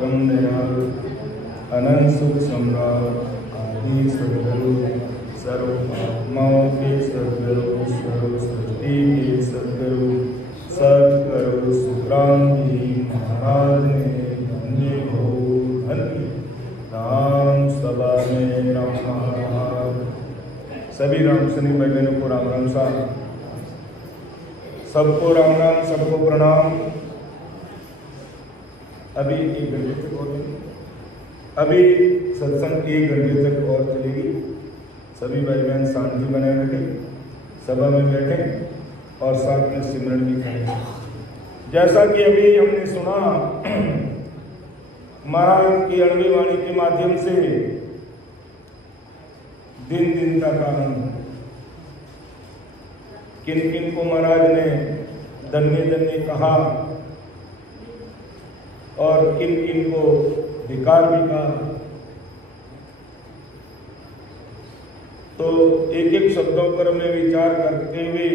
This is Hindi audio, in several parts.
परम दयालु अनंत सुख सम्राट आदि सद्गुरु सर्वात्माओं के सद्गुरु सर्व सृष्टि के सद्गुरु सद्गुरु सुखराम जी महाराज ने धन्य हो धन्य राम सभा में राम महाराज। सभी राम सनी बहनों को राम राम साहब, सबको राम राम, सबको प्रणाम। अभी 1 घंटे तक और अभी सत्संग 1 घंटे तक और चलेगी। सभी भाई बहन शांति बनाए रखें, सभा में बैठें और साथ में सिमरन भी करें। जैसा कि अभी हमने सुना महाराज की अणवी वाणी के माध्यम से दिन दिन का कारण किन किन को महाराज ने धन्य धन्य कहा और किन किन को धिक्कार भी कहा। तो एक एक शब्दों पर हमें विचार करते हुए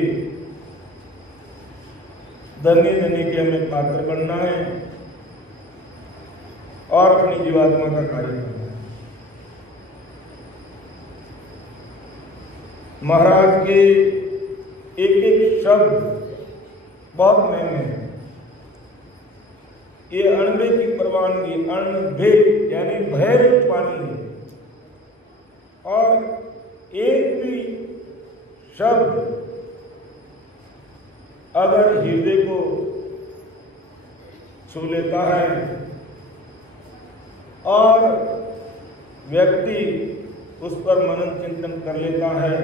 धन्य धन्य के हमें पात्र बनना है और अपनी जीवात्मा का कार्य करना है। महाराज के एक एक शब्द बहुत महंगे हैं। ये अणबे की प्रवानगी, अणबे यानी भय रहित वाणी है और एक भी शब्द अगर हृदय को छू लेता है और व्यक्ति उस पर मनन चिंतन कर लेता है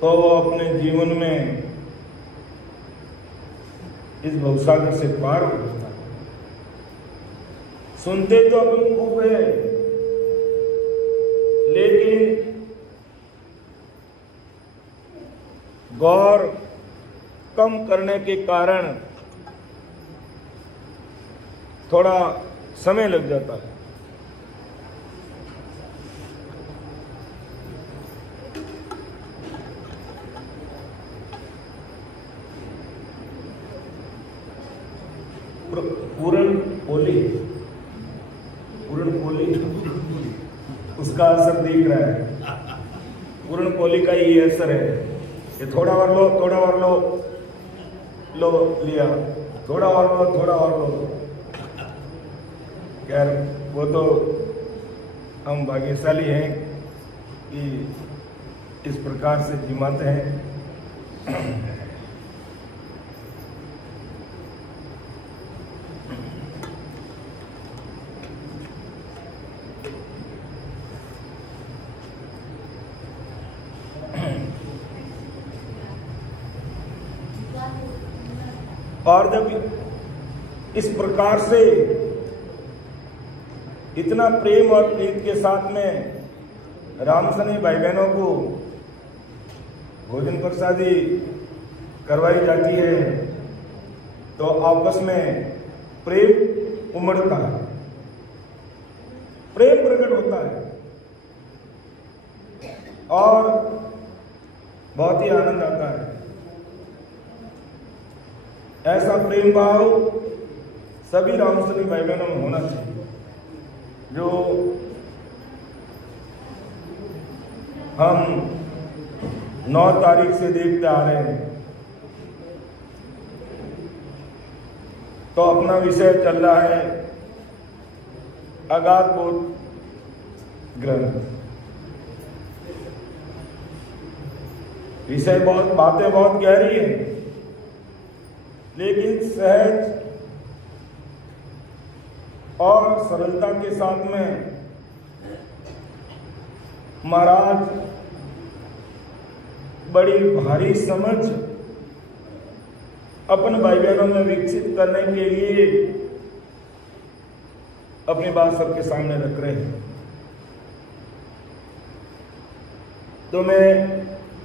तो वो अपने जीवन में इस भवसागर से पार हो जाता है। सुनते तो अपन खूब है, लेकिन गौर कम करने के कारण थोड़ा समय लग जाता है। पूर्ण पोली उसका असर दिख रहा है। पूर्ण पोली का ये असर है कि थोड़ा और लो, थोड़ा और लो लिया, थोड़ा और लो, थोड़ा और लो। खैर वो तो हम भाग्यशाली हैं कि इस प्रकार से जिमाते हैं। और जब इस प्रकार से इतना प्रेम और प्रीत के साथ में रामसनी भाई बहनों को भोजन प्रसादी करवाई जाती है तो आपस में प्रेम उमड़ता है, प्रेम प्रकट होता है और बहुत ही आनंद आता है। ऐसा प्रेम भाव सभी रामसनी भाई बहनों में होना चाहिए जो हम 9 तारीख से देखते आ रहे हैं। तो अपना विषय चल रहा है अगाध बोध ग्रंथ। विषय बहुत, बातें बहुत गहरी है, लेकिन सहज और सरलता के साथ में महाराज बड़ी भारी समझ अपने भाई बहनों में विकसित करने के लिए अपनी बात सबके सामने रख रहे हैं। तो मैं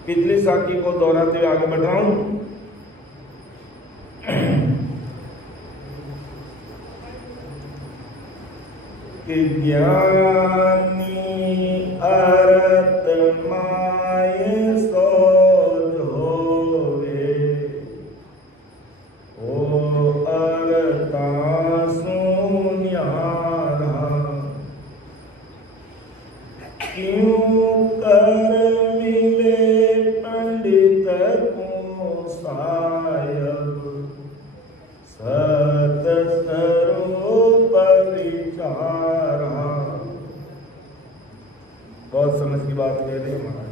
पिछली साखी को दोहराते हुए आगे बढ़ रहा हूं। ज्ञानी अरत माय सोझो बात कह रहे हैं महाराज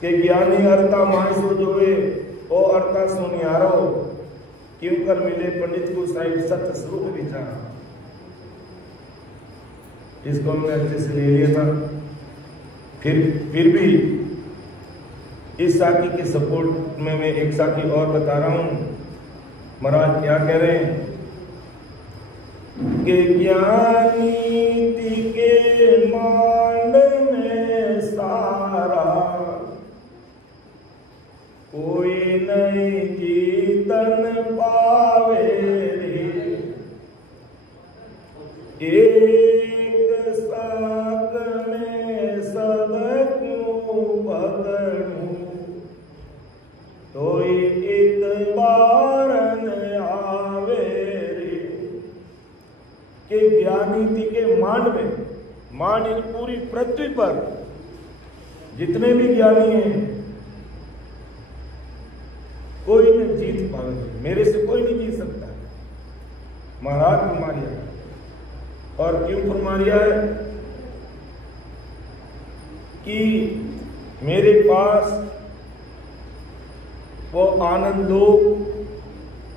कि ज्ञानी अर्ता मायसो जोए ओ अर्ता सुनियारो क्यों कर मिले पंडित को साहिब सत्य स्वरूप विचार। इसको हमने अच्छे से ले लिया था। फिर भी इस साखी के सपोर्ट में मैं एक साखी और बता रहा हूं। महाराज क्या कह रहे हैं कि ज्ञानी के मांड में सारा कोई नहीं जीतन पावे रे, एक साग में सबको पकड़ूं तो इतबारन आवे रे। के ज्ञानी के मांड में, मांड इन पूरी पृथ्वी पर जितने भी ज्ञानी हैं कोई नहीं जीत पावे, मेरे से कोई नहीं जीत सकता। महाराज फरमाया, और क्यों फरमाया है कि मेरे पास वो आनंद लोक,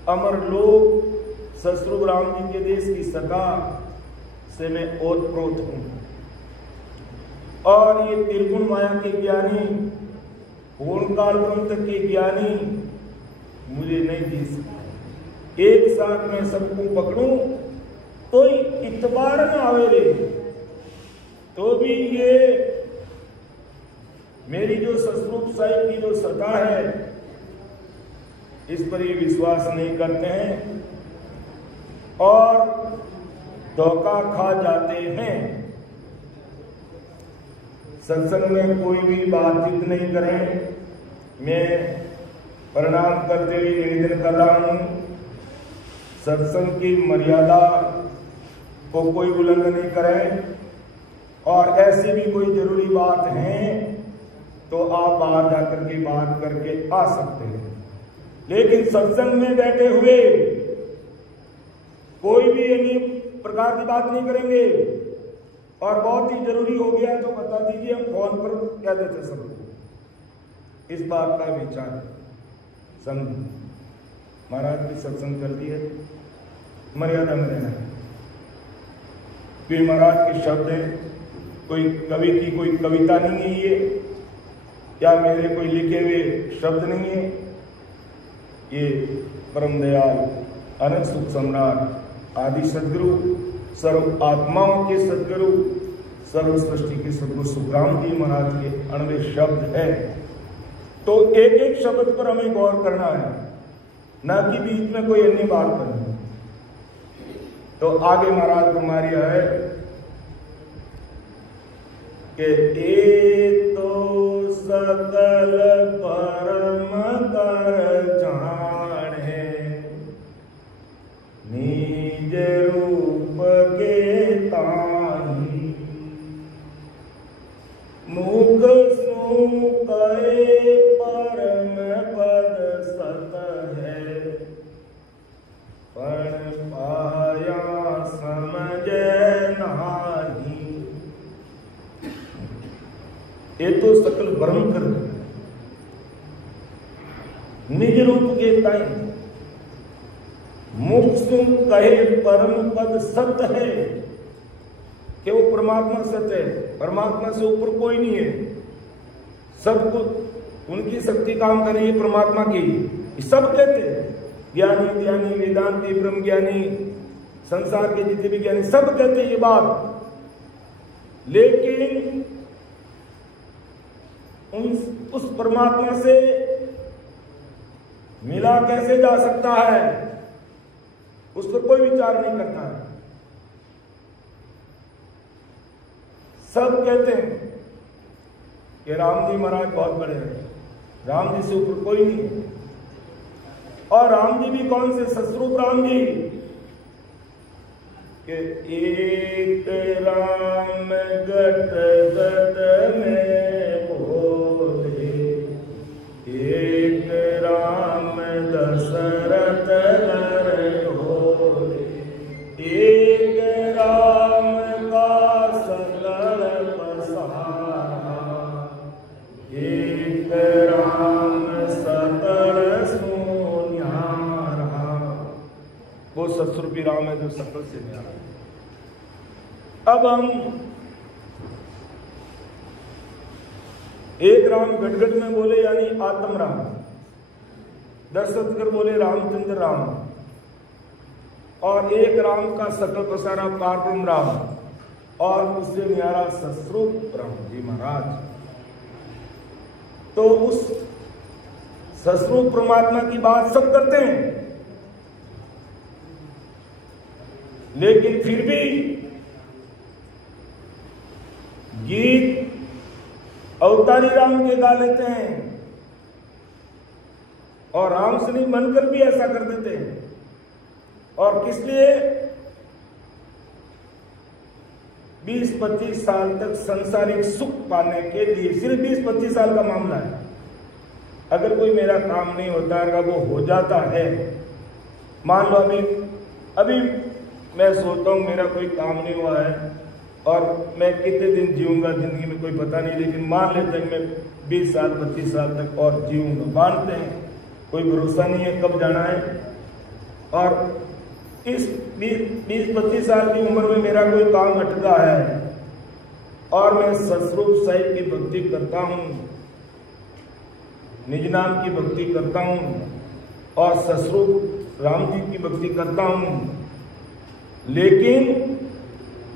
अमर लोक, ससुर राम जी के देश की सदा से मैं ओतप्रोत हूं। और ये त्रिगुण माया के ज्ञानी, पूर्ण काल ब्रह्म तक के ज्ञानी मुझे नहीं जीत सकते। एक साथ मैं सबको पकड़ूं तो इतबार न आवे रे, तो भी ये मेरी जो ससरूप साहिब की जो सत्ता है इस पर ये विश्वास नहीं करते हैं और धोखा खा जाते हैं। सत्संग में कोई भी बातचीत नहीं करें। मैं प्रणाम करते हुए निवेदन कर रहा हूं, सत्संग की मर्यादा को कोई उल्लंघन नहीं करें और ऐसी भी कोई जरूरी बात है तो आप बाहर जाकर के बात करके आ सकते हैं, लेकिन सत्संग में बैठे हुए कोई भी अन्य प्रकार की बात नहीं करेंगे। और बहुत ही जरूरी हो गया तो बता दीजिए, हम फोन पर कह देते सबको। इस बात का विचार संग महाराज की सत्संग करती है, मर्यादा में रहना है। फिर महाराज के शब्द है, कोई कवि की कोई कविता नहीं है ये, या मेरे कोई लिखे हुए शब्द नहीं है। ये परम दयाल अनंत सुख सम्राट आदि सदगुरु, सर्व आत्माओं के सदगुरु, सर्व सृष्टि के सदगुरु सुखराम जी महाराज के अनवे शब्द है। तो एक एक शब्द पर हमें गौर करना है, न कि बीच में कोई अन्य बात करनी है। तो आगे महाराज हमारी है कि ए तो सकल परम कर जाने, निज रूप के ताही, मुख सु कहे परम पद सत है, पण पाया समझे नाही। ये तो सकल ब्रह्म कर निज रूप के ताई, मुख से कहे परम पद सत्य है कि वो परमात्मा सत्य है, परमात्मा से ऊपर कोई नहीं है। सब कुछ उनकी शक्ति काम कर रही है, परमात्मा की। सब कहते हैं, ज्ञानी ज्ञानी वेदांती ब्रह्म ज्ञानी, संसार के जितने भी ज्ञानी सब कहते हैं ये बात। लेकिन उस परमात्मा से मिला कैसे जा सकता है, उस पर कोई विचार नहीं करता है। सब कहते हैं कि राम जी महाराज बहुत बड़े हैं, राम जी से ऊपर कोई नहीं है। और राम जी भी कौन से, ससरूप राम जी के एक राम गट गट में बोले, एक राम दशरथ नर होले, एक राम का सकल पसारा, स्वरूप ही राम है जो सकल से न्यारा है। अब हम एक राम गटगट में बोले यानी आत्म राम, दशरथ कर बोले रामचंद्र राम, और एक राम का सकल पसारा पारब्रह्म राम, और उससे न्यारा सस्वरूप राम जी महाराज। तो उस सस्वरूप परमात्मा की बात सब करते हैं, लेकिन फिर भी गीत अवतारी राम के गा लेते हैं और राम से नहीं बनकर भी ऐसा कर देते हैं। और किस लिए? 20-25 साल तक सांसारिक सुख पाने के लिए, सिर्फ 20-25 साल का मामला है। अगर कोई मेरा काम नहीं होता, अगर वो हो जाता है, मान लो अभी मैं सोचता हूं मेरा कोई काम नहीं हुआ है और मैं कितने दिन जीऊंगा, जिंदगी में कोई पता नहीं, लेकिन मान लेते हैं मैं 20 साल 25 साल तक और जीऊंगा, मानते हैं, कोई भरोसा नहीं है कब जाना है। और इस 20-25 साल की उम्र में मेरा कोई काम अटका है और मैं सस्वरूप साहिब की भक्ति करता हूं, निज नाम की भक्ति करता हूं और सस्वरूप राम जी की भक्ति करता हूं, लेकिन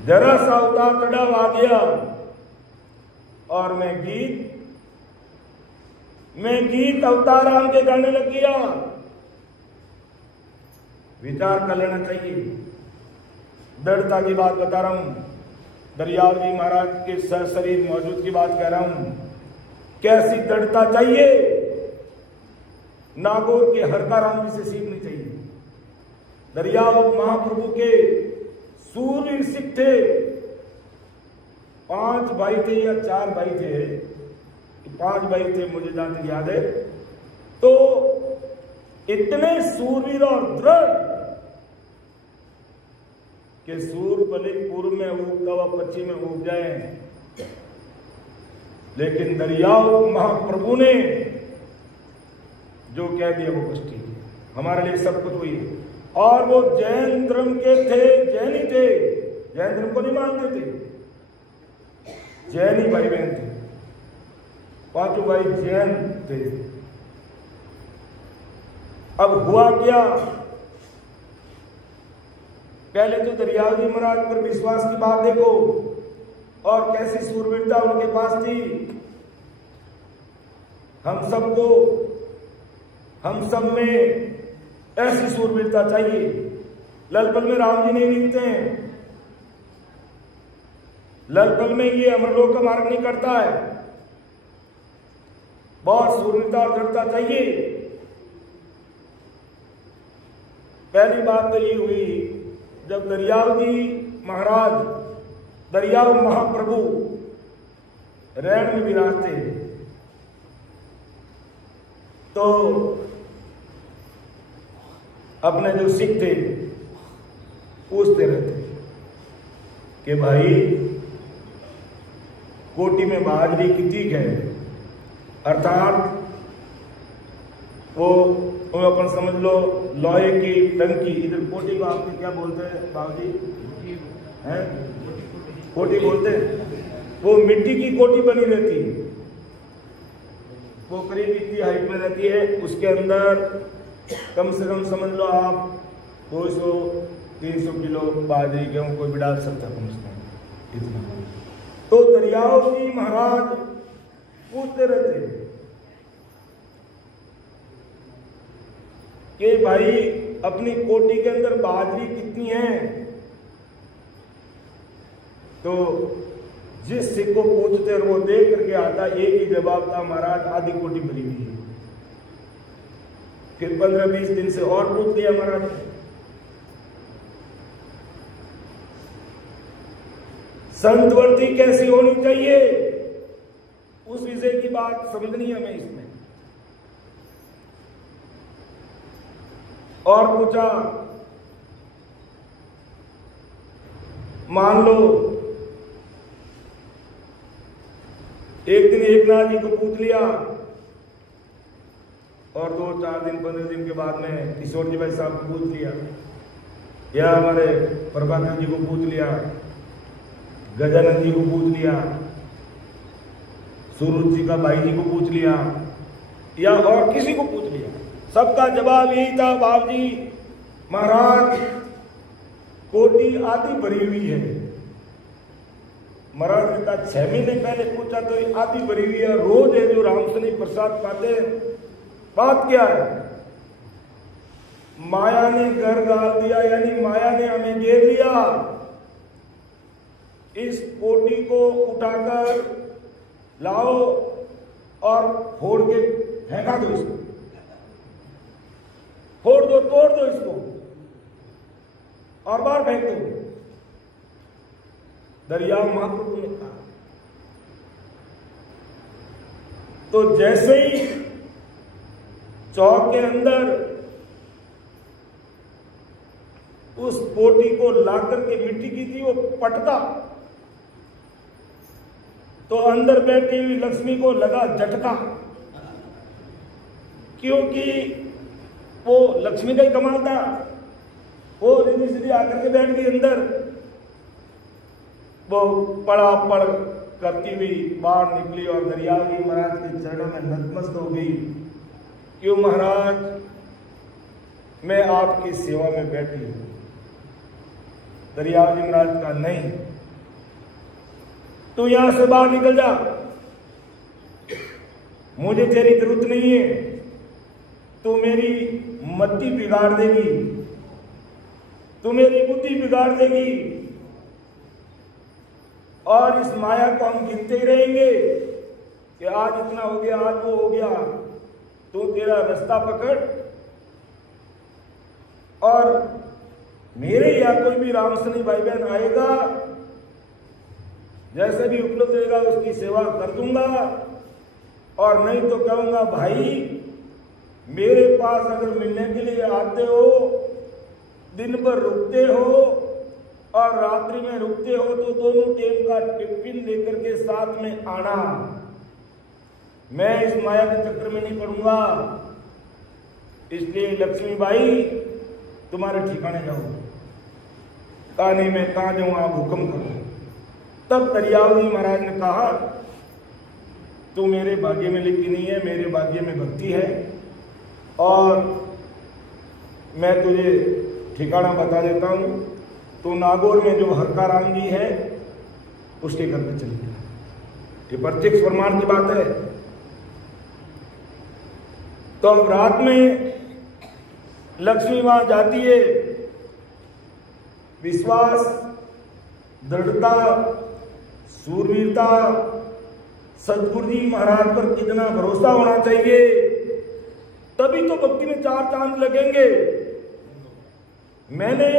जरा सा उतार चढ़ाव आ गया और मैं गीत अवतार राम के गाने लग गया। विचार कर लेना चाहिए। दृढ़ता की बात बता रहा हूं, दरियाव जी महाराज के शरीर मौजूद की बात कह रहा हूं। कैसी दृढ़ता चाहिए, नागौर के हरका राम जी से सीखनी चाहिए। दरियाव महाप्रभु के सूरवीर सिख थे, 5 भाई थे या 4 भाई थे, 5 भाई थे मुझे जहां तक याद है। तो इतने सूरवीर और दृढ़ कि सूर भले पूर्व में उगता हुआ पश्चिम में उग जाए, लेकिन दरियाव महाप्रभु ने जो कह दिया वो बस ठीक है, हमारे लिए सब कुछ हुई है। और वो जैन धर्म के थे, जैनी थे, जैन धर्म को नहीं मानते थे, जैनी भाई बहन थे, 5 भाई जैन थे। अब हुआ क्या, पहले तो दरियाव जी महाराज पर विश्वास की बात देखो और कैसी सूरवीरता उनके पास थी। हम सब में ऐसी सूरवीरता चाहिए। ललपल में राम जी नहीं मिलते हैं, ललपल में ये अमरलोक का मार्ग नहीं करता है। बहुत सूरवीरता और दृढ़ता चाहिए। पहली बात तो ये हुई जब दरियाव जी महाराज, दरियाव महाप्रभु रैन में विराजते, तो अपने जो सिख थे पूछते रहते कि भाई कोटी में बाजरी कितनी है, अर्थात वो अपन समझ लो लोहे की टंकी, इधर कोटी को आपके क्या बोलते हैं बाबूजी, हैं कोटी बोलते हैं, वो मिट्टी की कोटी बनी रहती है, वो करीब इतनी हाइट में रहती है, उसके अंदर कम से कम समझ लो आप 200-300 किलो बाजरी गेहूं कोई भी डाल सकता है, कम से कम इतना। तो दरियाव जी महाराज पूछते रहते कि भाई अपनी कोटी के अंदर बाजरी कितनी है। तो जिस सिख को पूछते और वो देख करके आता, एक ही जवाब था, महाराज आधी कोटी भरी हुई है। फिर 15-20 दिन से और पूछ लिया महाराज, संतवर्ती कैसी होनी चाहिए, उस विषय की बात समझनी है हमें इसमें। और पूछा, मान लो एक दिन एक नाथ जी को पूछ लिया और 2-4 दिन 15 दिन के बाद में किशोर जी भाई साहब को पूछ लिया, या हमारे प्रभाकर जी को पूछ लिया, गजानंद जी को पूछ लिया, सूरज जी का भाई जी को पूछ लिया, या और किसी को पूछ लिया, सबका जवाब यही था, बाप जी महाराज कोटी आधी भरी हुई है। महाराज ने कहा 6 महीने पहले पूछा तो आधी भरी हुई है, रोज है जो रामसनी प्रसाद पाते। बात क्या है? माया ने घर गाल दिया, यानी माया ने हमें घेर लिया। इस कोटी को उठाकर लाओ और फोड़ के फेंका दो, इसको फोड़ दो, तोड़ दो इसको और बाहर फेंक दो। दरिया महाप्रभु ने कहा। तो जैसे ही चौक के अंदर उस कोटी को लाकर के मिट्टी की थी, वो पटका तो अंदर बैठी हुई लक्ष्मी को लगा झटका, क्योंकि वो लक्ष्मी का ही कमाल था। वो रिद्धि सिद्धि आकर के बैठ गई अंदर, वो पड़ा पड़ करती हुई बाहर निकली और दरियावी महाराज के चरणों में नतमस्त हो गई। क्यों महाराज, मैं आपकी सेवा में बैठी हूं। दरियावी महाराज का नहीं, तू यहां से बाहर निकल जा, मुझे तेरी जरूरत नहीं है, तू मेरी मति बिगाड़ देगी, तू मेरी बुद्धि बिगाड़ देगी और इस माया को हम गिनते ही रहेंगे कि आज इतना हो गया, आज वो हो गया। तू तेरा रास्ता पकड़ और मेरे या कोई भी रामसनी भाई बहन आएगा, जैसे भी उपलब्ध रहेगा उसकी सेवा कर दूंगा, और नहीं तो कहूंगा भाई मेरे पास अगर मिलने के लिए आते हो, दिन भर रुकते हो और रात्रि में रुकते हो, तो दोनों टाइम का टिफिन लेकर के साथ में आना। मैं इस माया के चक्कर में नहीं पड़ूंगा। इसलिए लक्ष्मी बाई तुम्हारे ठिकाने जाओ। कहा नहीं, मैं कहां जाऊं, आप हुक्म करो। तब दरियावी महाराज ने कहा, तू मेरे भाग्य में लिखी नहीं है, मेरे भाग्य में भक्ति है, और मैं तुझे ठिकाना बता देता हूं। तो नागौर में जो हरकाराम जी है उसके घर पे चली गया। ये प्रत्यक्ष प्रमाण की बात है। तो अब रात में लक्ष्मी वहां जाती है। विश्वास, दृढ़ता, सूरवीरता, सदगुरु जी महाराज पर कितना भरोसा होना चाहिए, तभी तो भक्ति में 4 चांद लगेंगे। मैंने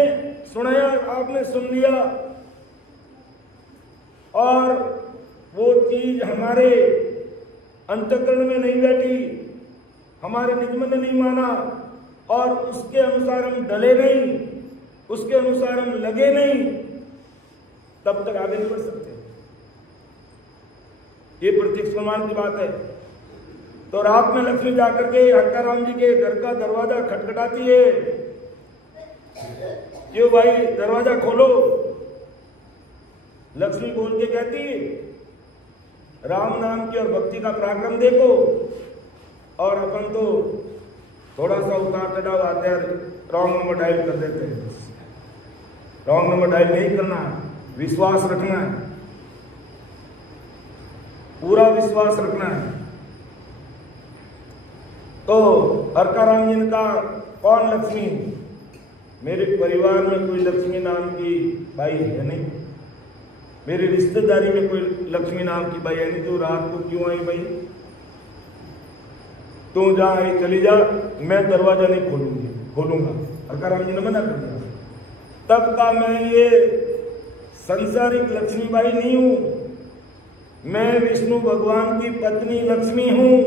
सुनाया, आपने सुन लिया, और वो चीज हमारे अंतःकरण में नहीं बैठी, हमारे निजमन ने नहीं माना, और उसके अनुसार हम डले नहीं, उसके अनुसार हम लगे नहीं, तब तक आगे नहीं बढ़ सकते। ये प्रत्यक्ष प्रमाण की बात है। तो रात में लक्ष्मी जाकर के हरकाराम जी के घर का दरवाजा खटखटाती है। क्यों भाई, दरवाजा खोलो। लक्ष्मी बोल के कहती, राम नाम की और भक्ति का पराक्रम देखो, और अपन तो थोड़ा सा उतार चढ़ाव आते हैं, रॉन्ग नंबर डायल कर देते हैं। रॉन्ग नंबर डायल नहीं करना, विश्वास रखना है, पूरा विश्वास रखना है। तो हरकाराम जी ने कहा, कौन लक्ष्मी? मेरे परिवार में कोई लक्ष्मी नाम की बाई है नहीं, मेरी रिश्तेदारी में कोई लक्ष्मी नाम की बाई है नहीं। तो रात को क्यों आई भाई? तू जा, चली जा, मैं दरवाजा नहीं खोलूंगा। हरकाराम जी ने मना कर दिया। तब का मैं ये संसारिक लक्ष्मी बाई नहीं हूं, मैं विष्णु भगवान की पत्नी लक्ष्मी हूं,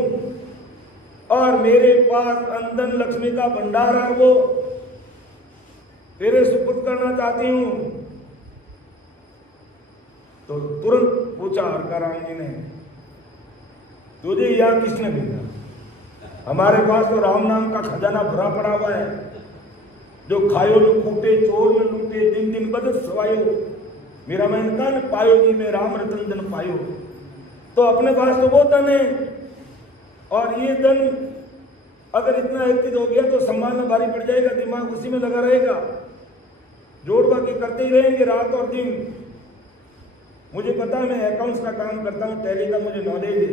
और मेरे पास अंदर लक्ष्मी का भंडार है, वो तेरे सुपुर्द करना चाहती हूं। तो तुरंत पूछा हरकाराम जी ने, तुझे यहां किसने भेजा? हमारे पास तो राम नाम का खजाना भरा पड़ा हुआ है, जो खायो न कूटे चोर न लूटे दिन दिन बदल सवायो मेरा मन कान पायो जी में राम रतन धन पायो। तो अपने पास तो वो धन है और ये धन अगर इतना एकत्रित हो गया तो संभालना भारी पड़ जाएगा, दिमाग उसी में लगा रहेगा, जोड़ बाकी करते ही रहेंगे रात और दिन। मुझे पता है, मैं अकाउंट्स का काम करता हूँ, टैली का मुझे नॉलेज है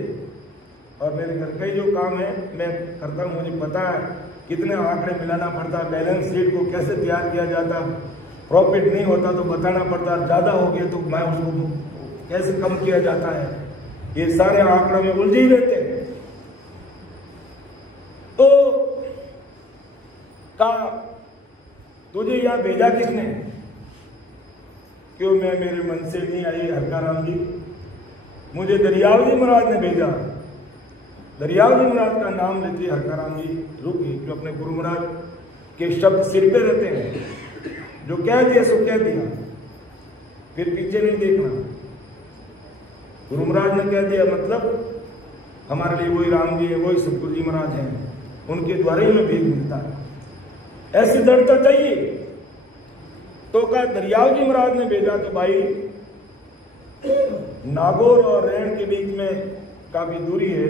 और मेरे घर का ही जो काम है मैं करता हूँ, मुझे पता है कितने आंकड़े मिलाना पड़ता, बैलेंस शीट को कैसे तैयार किया जाता, प्रॉफिट नहीं होता तो बताना पड़ता, ज़्यादा हो गया तो मैं उसको कैसे कम किया जाता है, ये सारे आंकड़ों में उलझे ही रहते हैं। तो कहा तुझे यहां भेजा किसने? क्यों मैं मेरे मन से नहीं आई हरकाराम जी, मुझे दरियाव जी महाराज ने भेजा। दरियाव जी महाराज का नाम लेते हरकाराम जी रुक गए, क्यों अपने गुरु महाराज के शब्द सिर पे रहते हैं, जो कह दिया सो कह दिया, फिर पीछे नहीं देखना। गुरु महाराज ने कह दिया मतलब हमारे लिए वही राम जी है, वही सतगुरु जी महाराज हैं, उनके द्वारा ही में भेद मिलता है, ऐसी दृढ़ता चाहिए। तो कहा दरियाव जी महाराज ने भेजा। तो भाई नागौर और रैण के बीच में काफी दूरी है,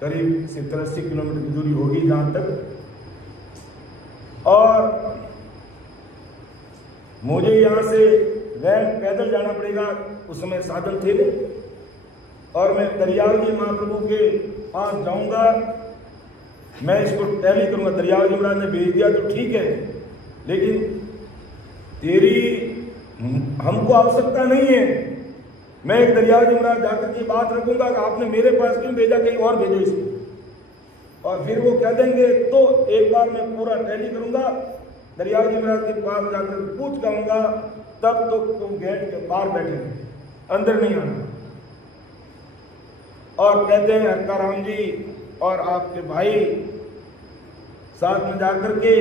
करीब 70-80 किलोमीटर की दूरी होगी जहां तक, और मुझे यहां से रैण पैदल जाना पड़ेगा, उस समय साधन थे नहीं, और मैं दरियाव जी महाप्रभु के पास जाऊंगा, मैं इसको टैली करूंगा। दरियाव जी महाराज ने भेज दिया तो ठीक है, लेकिन तेरी हमको आवश्यकता नहीं है। मैं एक दरियाव जी महाराज जाकर की बात रखूंगा कि आपने मेरे पास क्यों भेजा, कहीं और भेजो इसको, और फिर वो कह देंगे तो एक बार मैं पूरा टैली करूंगा, दरियाव जी महाराज के पास जाकर पूछ कहूंगा, तब तो तुम गेट के बाहर बैठे अंदर नहीं आना। और कहते हैं हरकाराम जी और आपके भाई साथ में जाकर के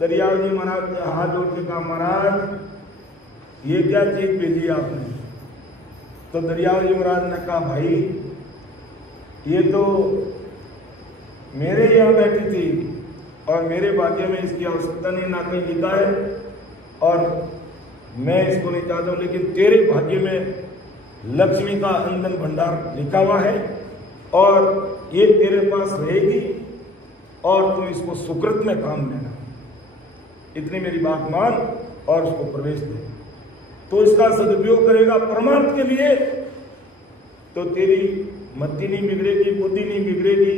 दरियाव जी महाराज के हाथ जोड़ के कहा महाराज ये क्या चीज भेजी आपने? तो दरियाव जी महाराज ने कहा भाई ये तो मेरे यहाँ बैठी थी और मेरे भाग्य में इसकी आवश्यकता नहीं, ना कहीं लिखा है और मैं इसको नहीं चाहता हूं, लेकिन तेरे भाग्य में लक्ष्मी का अंदन भंडार लिखा हुआ है और ये तेरे पास रहेगी और तुम इसको सुकृत में काम लेना। इतनी मेरी बात मान और उसको प्रवेश दे, तो इसका सदुपयोग करेगा परमार्थ के लिए तो तेरी मति नहीं बिगड़ेगी, बुद्धि नहीं बिगड़ेगी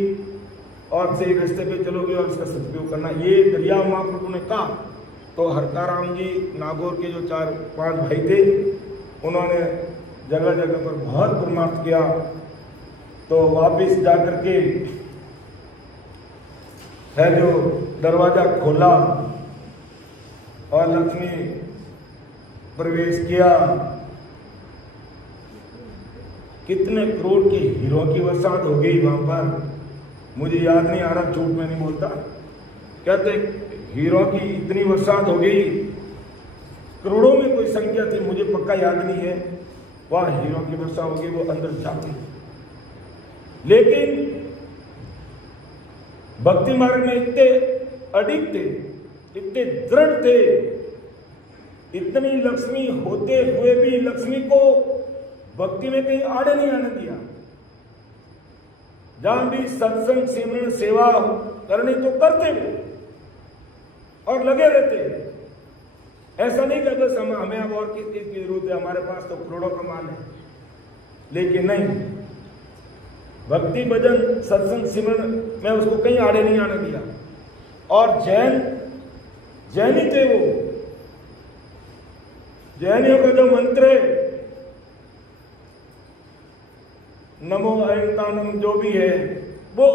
और सही रास्ते पे चलोगे और इसका सदुपयोग करना। ये दरियाव महाप्रभु ने कहा। तो हरकाराम जी नागौर के जो 4-5 भाई थे, उन्होंने जगह जगह पर बहुत परमार्थ किया। तो वापिस जाकर के है जो दरवाजा खोला और लक्ष्मी प्रवेश किया। कितने करोड़ के हीरो की बरसात हो गई वहां पर, मुझे याद नहीं आ रहा, झूठ में नहीं बोलता, कहते हीरो की इतनी बरसात हो गई, करोड़ों में कोई संख्या थी, मुझे पक्का याद नहीं है, वहां हीरो की वर्षा हो गई, वो अंदर जाते। लेकिन भक्ति मार्ग में इतने अडिग थे, इतने दृढ़ थे, इतनी लक्ष्मी होते हुए भी लक्ष्मी को भक्ति में कहीं आड़े नहीं आने दिया। जहां भी सत्संग सिमरन सेवा करनी तो करते हुए और लगे रहते। ऐसा नहीं कि बस हमें अब और किस चीज की जरूरत है, हमारे पास तो करोड़ों का माल है, लेकिन नहीं, भक्ति भजन सत्संग सिमरन में उसको कहीं आड़े नहीं आने दिया। और जैनी थे वो, जैनियों का जो मंत्र है नमो अयंतानम जो भी है वो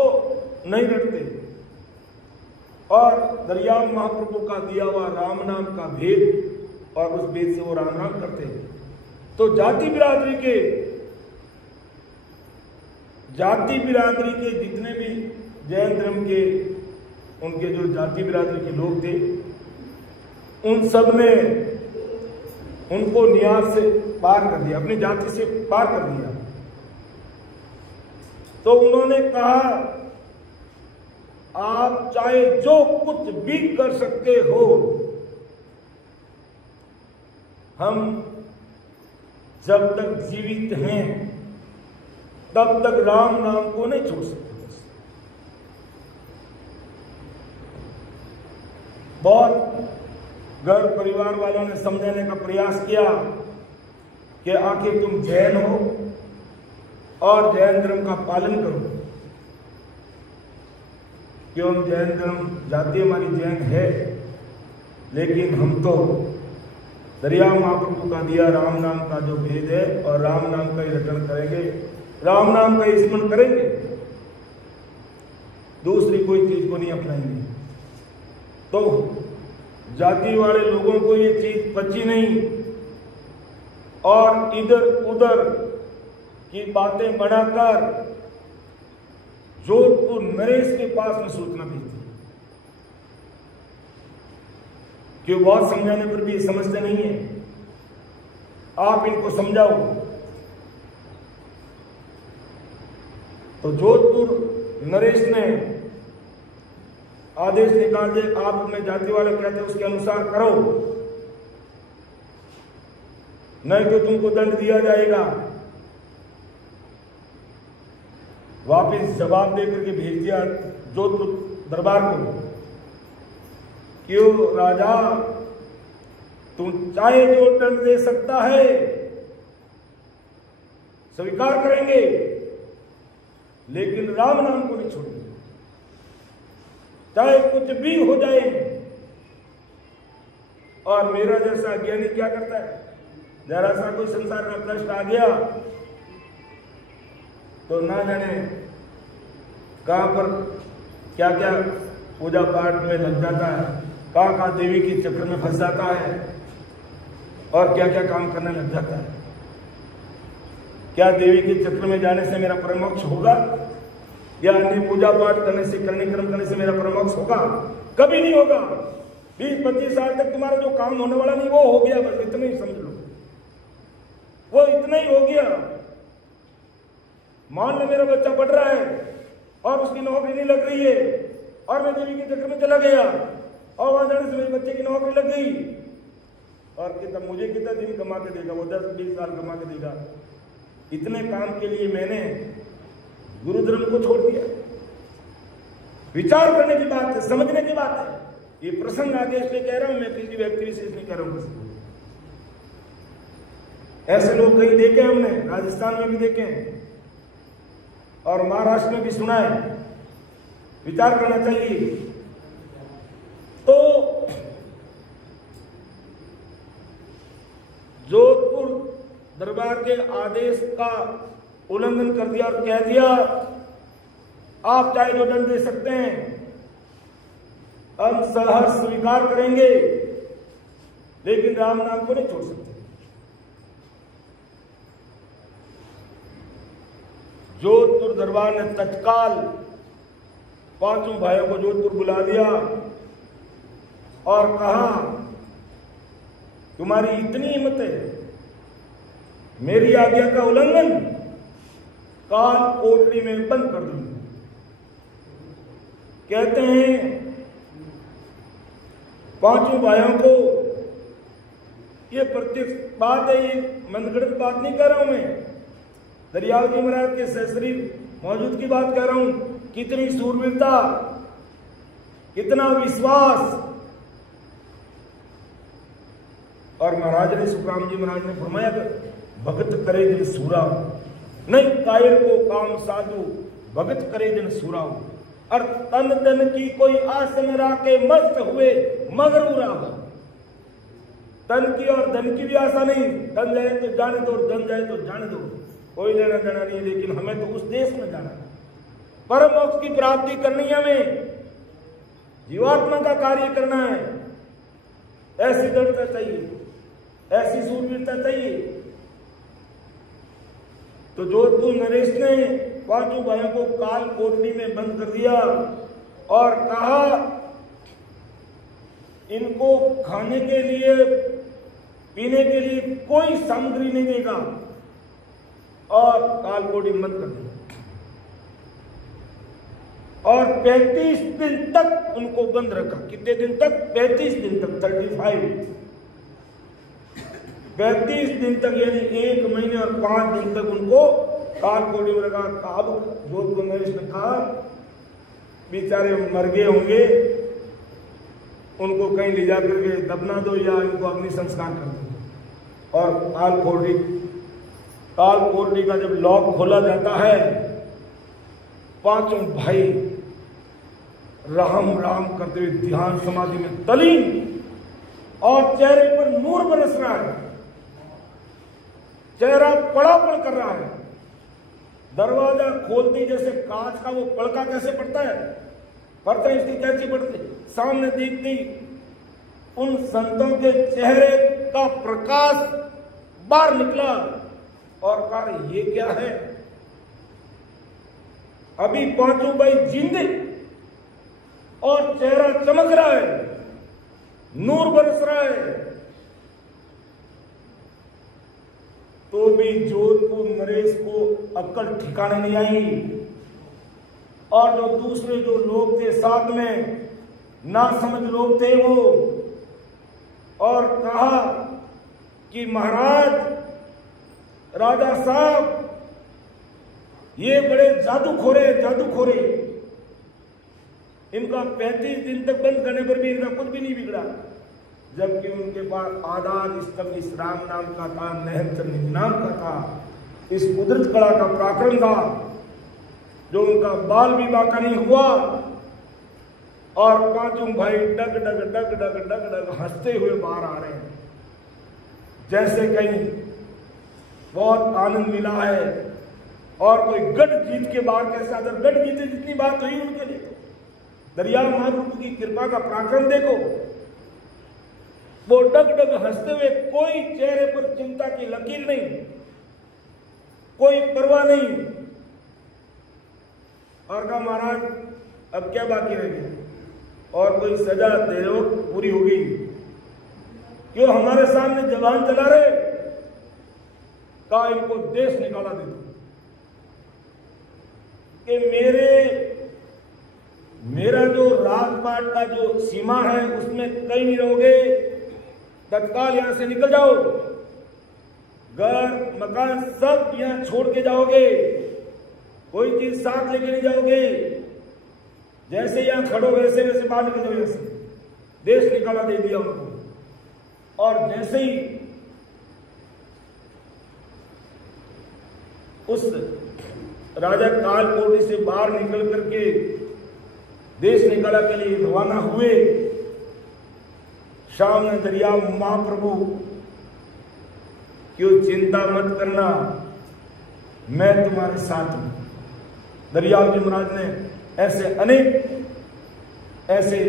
नहीं रटते, और दरियाव महाप्रभु का दिया हुआ राम नाम का भेद और उस भेद से वो राम राम करते हैं। तो जाति बिरादरी के जितने भी जैन धर्म के उनके जो जाति बिरादरी के लोग थे, उन सब ने उनको न्यास से पार कर दिया, अपनी जाति से पार कर दिया। तो उन्होंने कहा आप चाहे जो कुछ भी कर सकते हो, हम जब तक जीवित हैं तब तक राम नाम को नहीं छोड़ सकते। बहुत घर परिवार वालों ने समझाने का प्रयास किया कि आखिर तुम जैन हो और जैन धर्म का पालन करो। क्यों? जैन धर्म जाति हमारी जैन है, लेकिन हम तो दरिया महाप्रभु का दिया राम नाम का जो भेद है और राम नाम का ही रटन करेंगे, राम नाम का ही स्मरण करेंगे, दूसरी कोई चीज को नहीं अपनाएंगे। तो जाति वाले लोगों को ये चीज पची नहीं और इधर उधर की बातें बढ़ाकर जोधपुर नरेश के पास में सूचना भेजी कि बहुत समझाने पर भी ये समझते नहीं है, आप इनको समझाओ। तो जोधपुर नरेश ने आदेश निकाल दिए, आप अपने जाति वाले कहते हैं उसके अनुसार करो, नहीं तो तुमको दंड दिया जाएगा। वापिस जवाब देकर के भेज दिया जोधपुर दरबार को, क्यों राजा, तुम चाहे जो दंड दे सकता है स्वीकार करेंगे, लेकिन राम नाम को नहीं छोड़ेंगे, चाहे कुछ भी हो जाए। और मेरा जैसा अज्ञानी क्या करता है, जरा सा कोई संसार का कष्ट आ गया तो ना जाने कहां पर क्या क्या पूजा पाठ में लग जाता है, कहां देवी के चक्र में फंस जाता है और क्या क्या काम करने लग जाता है। क्या देवी के चक्र में जाने से मेरा परमोक्ष होगा, या अन्य पूजा पाठ करने से, करने कर्म करने से मेरा परमोक्ष होगा? कभी नहीं होगा। 20-25 साल तक तुम्हारा जो काम होने वाला नहीं वो हो गया, बस इतना ही समझ लो, वो इतना ही हो गया। मान लो मेरा बच्चा पढ़ रहा है और उसकी नौकरी नहीं लग रही है और मैं देवी के चक्कर में चला गया और वहां जाने से मेरे बच्चे की नौकरी लग गई, और कितना मुझे कितना दिन कमा के देगा वो, 10-20 साल कमा के देगा। इतने काम के लिए मैंने गुरु धर्म को छोड़ दिया। विचार करने की बात है, समझने की बात है। ये प्रसंग आगे इसलिए कह रहा हूं, मैं किसी व्यक्ति विशेष नहीं कह रहा हूं। ऐसे लोग कई देखे हमने, राजस्थान में भी देखे हैं और महाराष्ट्र में भी सुना है। विचार करना चाहिए। तो जोधपुर दरबार के आदेश का उल्लंघन कर दिया और कह दिया आप चाहे जो दंड दे सकते हैं हम सहर्ष स्वीकार करेंगे, लेकिन राम नाम को नहीं छोड़ सकते। जोधपुर दरबार ने तत्काल पांचों भाइयों को जोधपुर बुला दिया और कहा तुम्हारी इतनी हिम्मत है मेरी आज्ञा का उल्लंघन, काल कोठरी में बंद कर दूंगा। कहते हैं पांचों भाइयों को, ये प्रत्यक्ष बात है, ये मनगढ़ंत बात नहीं कह रहा हूं मैं, दरियाव जी महाराज के सहसरी मौजूद की बात कह रहा हूं। कितनी सूरवीरता, कितना विश्वास। और महाराज ने, सुखराम जी महाराज ने फरमाया भगत करे जिन सूरा, नहीं कायर को काम साधु भगत करे जिन सूरा। और तन धन की कोई आस में राके मस्त हुए मगरूरा हो। तन की और धन की भी आशा नहीं, धन जाए तो जाने दो और धन जाए तो जाने दो, कोई लेना देना नहीं, लेकिन हमें तो उस देश में जाना है, परम मोक्ष की प्राप्ति करनी है, हमें जीवात्मा का कार्य करना है। ऐसी दृढ़ता चाहिए, ऐसी सूरवीरता चाहिए। तो जोधपुर नरेश ने पांचों भाइयों को काल कोठरी में बंद कर दिया और कहा इनको खाने के लिए, पीने के लिए कोई सामग्री नहीं देगा, और काल कोठरी बंद कर दिया। और 35 दिन तक उनको बंद रखा। कितने दिन तक? 35 दिन तक, 35 दिन तक, यानी 1 महीने और 5 दिन तक उनको काल कोठरी में रखा। अब जोधपुर नरेश ने कहा बेचारे मर गए होंगे, उनको कहीं ले जाकर के दफना दो या इनको अग्नि संस्कार कर दो। और काल कोठरी का जब लॉक खोला जाता है, पांचों भाई राम राम करते हुए ध्यान समाधि में तलीन, और चेहरे पर नूर बरस रहा है, चेहरा पड़ापड़ कर रहा है। दरवाजा खोलते जैसे कांच का वो पड़का कैसे पड़ता है, पड़ता है इसकी कैसी पड़ती, सामने देखती उन संतों के चेहरे का प्रकाश बाहर निकला और कहा ये क्या है? अभी पांचों भाई जिंदे और चेहरा चमक रहा है, नूर बरस रहा है। तो भी जोधपुर नरेश को अक्ल ठिकाने नहीं आई। और जो दूसरे जो लोग थे साथ में, ना समझ लोग थे वो, और कहा कि महाराज, राजा साहब, ये बड़े जादूखोरे, इनका 35 दिन तक बंद करने पर भी इनका कुछ भी नहीं बिगड़ा, जबकि उनके पास आधार स्तंभ इस राम नाम का था, नहर नाम का था, इस कुदरत कला का पराक्रम था, जो उनका बाल भी बाका नहीं हुआ। और पांचों भाई डग डग हंसते हुए बाहर आ रहे हैं, जैसे कहीं बहुत आनंद मिला है। और कोई गढ़ जीत के बाहर कैसे आता, गढ़ जीते जितनी बात हुई उनके लिए। दरिया महाप्रभु की कृपा का पराक्रम देखो, वो डग हंसते हुए, कोई चेहरे पर चिंता की लकीर नहीं, कोई परवाह नहीं। और कहा महाराज अब क्या बाकी रह गया, और कोई सजा दे दो, पूरी हो गई। क्यों हमारे सामने जवान चला रहे? कहा इनको देश निकाला दे दो, कि मेरा जो राजपाट का जो सीमा है उसमें कहीं नहीं रहोगे, तत्काल यहां से निकल जाओ, घर मकान सब यहां छोड़ के जाओगे, कोई चीज साथ लेके नहीं जाओगे, जैसे यहां खड़ो वैसे बाहर निकल जाओ, यहां से देश निकाला दे दिया उनको। और जैसे ही उस राजा काल कोठरी से बाहर निकल करके देश निकाला के लिए रवाना हुए, शाम ने दरिया महाप्रभु, क्यों चिंता मत करना, मैं तुम्हारे साथ हूं। दरियाव जी महाराज ने ऐसे अनेक ऐसे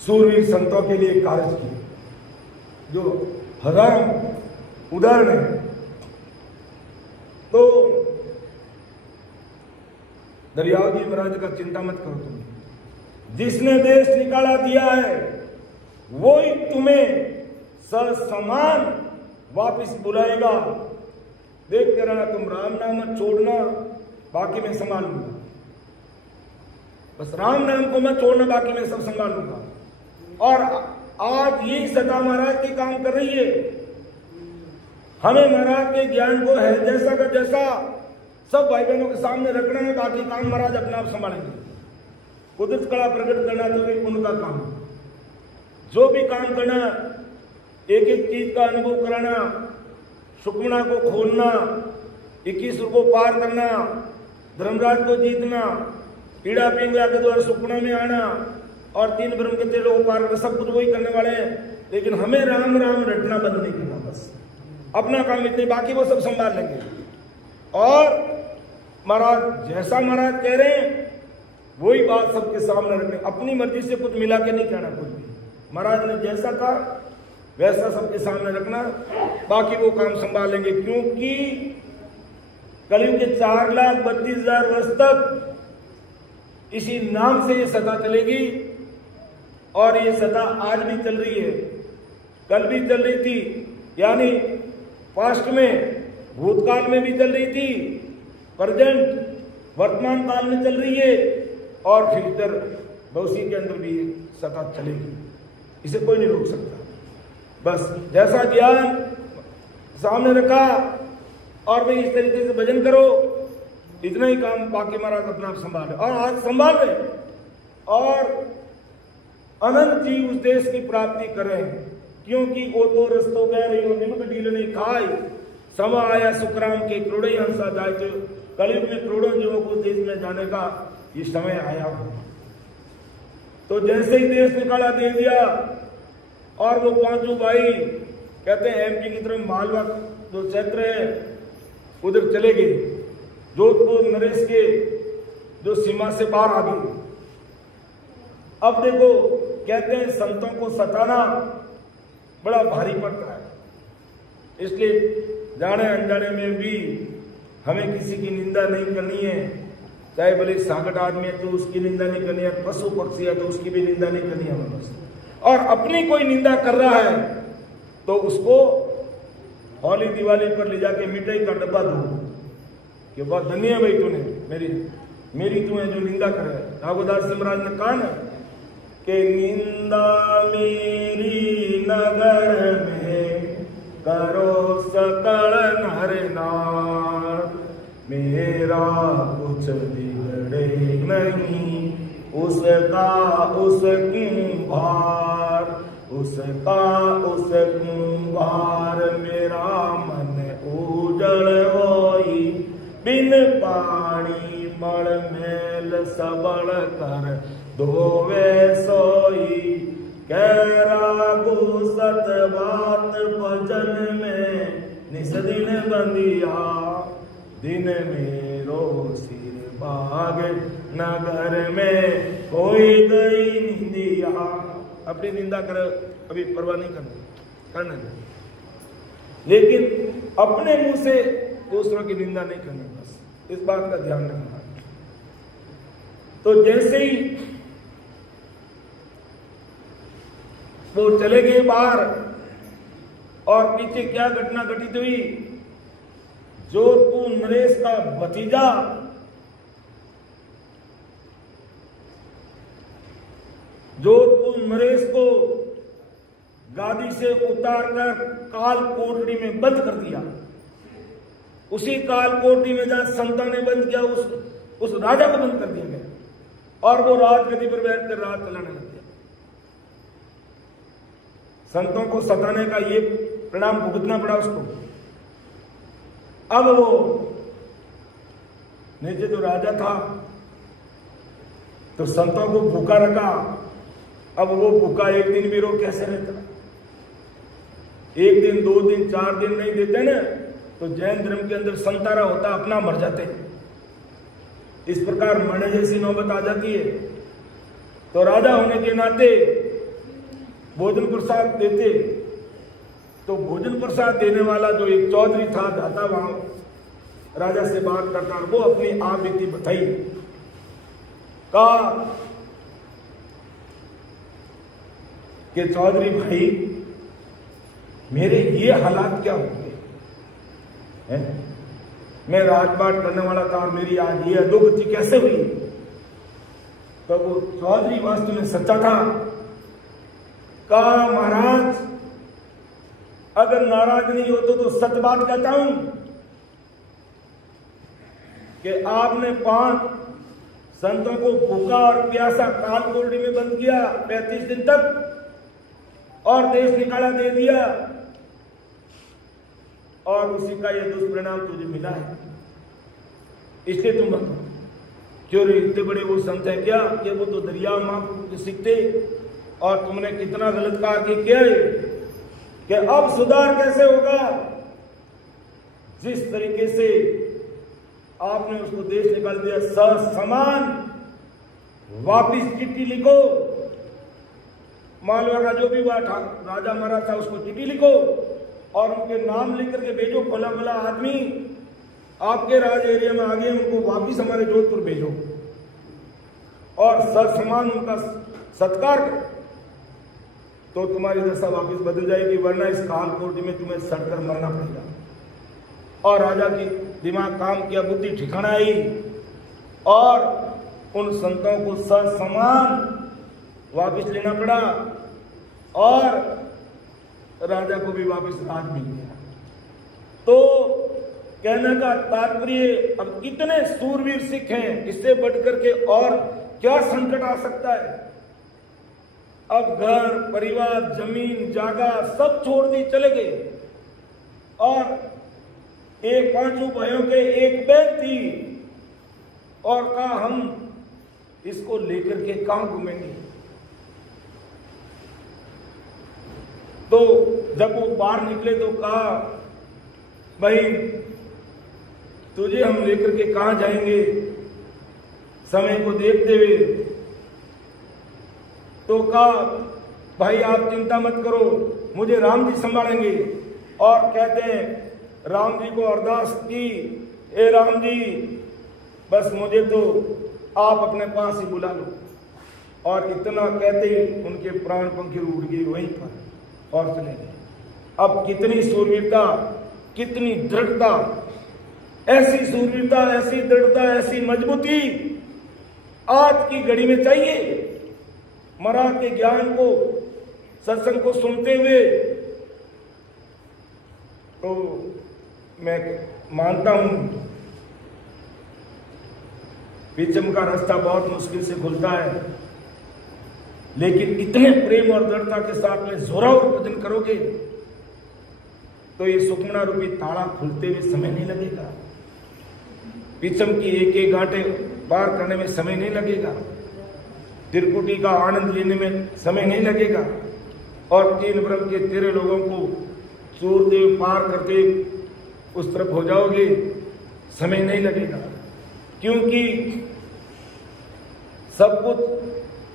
सूरवीर संतों के लिए कार्य किए, जो हजारों उदाहरण है। तो दरियाव जी महाराज का चिंता मत करो, तुम जिसने देश निकाला दिया है वो ही तुम्हें ससमान वापिस बुलाएगा। देखते रहना, तुम राम नाम मत छोड़ना, बाकी मैं संभाल लूंगा। बस राम नाम को मत छोड़ना, बाकी मैं सब संभाल लूंगा। और आज यही सदा महाराज की काम कर रही है। हमें महाराज के ज्ञान को है जैसा का जैसा सब भाई बहनों के सामने रखना है, बाकी काम महाराज अपने आप संभालेंगे। कुदरत कला प्रकट करना तो भी उनका काम, जो भी काम करना, एक एक चीज का अनुभव कराना, सुखमना को खोलना, 21 को पार करना, धर्मराज को जीतना, पीड़ा पिंगला के द्वारा सुखमना में आना, और 3 ब्रह्म के तेलों को पार करना, सब कुछ वही करने वाले हैं। लेकिन हमें राम राम रटना बंद नहीं करना, बस अपना काम इतने, बाकी वो सब संभाल लेंगे। और महाराज जैसा महाराज कह रहे हैं वही बात सबके सामने रखने, अपनी मर्जी से कुछ मिला के नहीं कहना कुछ भी। महाराज ने जैसा कहा वैसा सबके सामने रखना, बाकी वो काम संभाल लेंगे। क्योंकि कलयुग के 4,32,000 वर्ष तक इसी नाम से ये सत्ता चलेगी, और ये सत्ता आज भी चल रही है, कल भी चल रही थी, यानी पास्ट में, भूतकाल में भी चल रही थी, प्रेजेंट वर्तमान काल में चल रही है, और फिर इधर उसी के अंदर भी सत्ता चलेगी, इसे कोई नहीं रोक सकता। बस जैसा ज्ञान सामने रखा और भाई इस तरीके से भजन करो, इतना ही काम बाकी महाराज अपना आप संभाले और आज संभाल रहे और अनंत जी उस देश की प्राप्ति करें, क्योंकि वो तो रस्तो गए रही हो निमक ढील नहीं खाई, समा आया सुखराम के करोड़ों हंसा जाए, तो कलयुग में करोड़ों जीवों को देश में जाने का ये समय आया हो। तो जैसे ही देश निकाला दे दिया और वो पांचों भाई कहते हैं एमपी की तरफ मालवा जो क्षेत्र है उधर चले गए, जोधपुर नरेश के जो सीमा से बाहर आ गए। अब देखो कहते हैं संतों को सताना बड़ा भारी पड़ता है, इसलिए जाने अनजाने में भी हमें किसी की निंदा नहीं करनी है, चाहे भले सांगट आदमी है तो उसकी निंदा नहीं करनी है, पशु पक्षी है तो उसकी भी निंदा नहीं करनी है हमें बस। और अपनी कोई निंदा कर रहा है तो उसको होली दिवाली पर ले जाके मिठाई का डब्बा दो कि बहुत धन्य है भाई तूने मेरी तुम्हें जो निंदा कर रहा है। नागोदास जी महाराज ने कहा ना कि निंदा मेरी नगर में करो सकल नर नार, मेरा कुछ बिगड़े नहीं उसका उस कुंभार, उसका उस कुंभार, मेरा मन उजड़ होई बिन पानी मल मेल सबल कर धोवे सोई, कह गुसत बात भजन में निस दिन बंदिया, दिन मेरो सिर बाग नगर में कोई गई निंदिया। अपनी निंदा कर अभी परवाह नहीं करना लेकिन अपने मुंह से दूसरों की निंदा नहीं करनी, बस इस बात का ध्यान रखना। तो जैसे ही वो चले गए बाहर और पीछे क्या घटना घटित हुई, जोधपुर नरेश का भतीजा जोधपुर नरेश को गादी से उतारकर काल कोठरी में बंद कर दिया। उसी काल कोठरी में जहां संता ने बंद किया उस राजा को बंद कर दिया गया और वो राजगद्दी पर बैठकर राज चलाने लग गया। संतों को सताने का ये परिणाम भुगतना पड़ा उसको। अब वो नीचे जो राजा था तो संतों को भूखा रखा, अब वो भूखा एक दिन भी रो कैसे रहता, एक दिन 2 दिन 4 दिन नहीं देते ना तो जैन धर्म के अंदर संतारा होता अपना मर जाते हैं। इस प्रकार मरने जैसी नौबत आ जाती है। तो राजा होने के नाते भोजन प्रसाद देते, तो भोजन प्रसाद देने वाला जो एक चौधरी था जाता वहां राजा से बात करता, वो अपनी आप बीती बताई कहा कि चौधरी भाई मेरे ये हालात क्या हो गए, मैं राजपाट करने वाला था और मेरी आज ये अधोगति कैसे हुई। तो वो चौधरी वास्तव में सच्चा था। कहा महाराज अगर नाराज नहीं हो तो सच बात कहता हूं कि आपने 5 संतों को भूखा और प्यासा काल कोठरी में बंद किया 35 दिन तक और देश निकाला दे दिया और उसी का यह दुष्परिणाम तुझे मिला है। इसलिए तुम बताओ क्यों रे इतने बड़े वो संत है क्या कि वो तो दरिया महाप्रभु के सीखते और तुमने कितना गलत कहा कि क्या है कि अब सुधार कैसे होगा। जिस तरीके से आपने उसको देश निकाल दिया समान वापिस चिट्ठी लिखो, मालवा का जो भी राजा महाराज था उसको चिट्ठी लिखो और उनके नाम लिख करके भेजो, भला भला आदमी आपके राज एरिया में आ गए उनको वापिस हमारे जोधपुर भेजो और समान उनका सत्कार करो तो तुम्हारी दशा वापिस बदल जाएगी, वरना इस काल कोठरी में तुम्हें सड़कर मरना पड़ेगा। और राजा की दिमाग काम किया, बुद्धि ठिकाना आई और उन संतों को ससमान वापस लेना पड़ा और राजा को भी वापस राज मिल गया। तो कहने का तात्पर्य, अब कितने सूरवीर सिख हैं, इससे बढ़कर के और क्या संकट आ सकता है। अब घर परिवार जमीन जागा सब छोड़ दी चले गए और एक पांचों भाइयों के एक बहन थी और कहा हम इसको लेकर के कहां घूमेंगे। तो जब वो बाहर निकले तो कहा भाई तुझे हम लेकर के कहां जाएंगे समय को देखते हुए। तो कहा भाई आप चिंता मत करो, मुझे राम जी संभालेंगे। और कहते हैं राम जी को अरदास की, ए राम जी बस मुझे तो आप अपने पास ही बुला लो। और इतना कहते ही उनके प्राण पंखी उड़ गए वहीं पर और चले गए। अब कितनी सूरवीरता, कितनी दृढ़ता, ऐसी सूरवीरता, ऐसी दृढ़ता, ऐसी मजबूती आज की घड़ी में चाहिए। महाराज के ज्ञान को, सत्संग को सुनते हुए तो मैं मानता हूं विचम का रास्ता बहुत मुश्किल से खुलता है, लेकिन इतने प्रेम और दृढ़ता के साथ में जोरावर भजन करोगे तो ये सुखमना रूपी ताला खुलते हुए समय नहीं लगेगा। विचम की एक एक घाटे पार करने में समय नहीं लगेगा, त्रिकुटी का आनंद लेने में समय नहीं लगेगा और तीन ब्रह्म के 13 लोगों को सूर्यदेव पार करते उस तरफ हो जाओगे, समय नहीं लगेगा। क्योंकि सब कुछ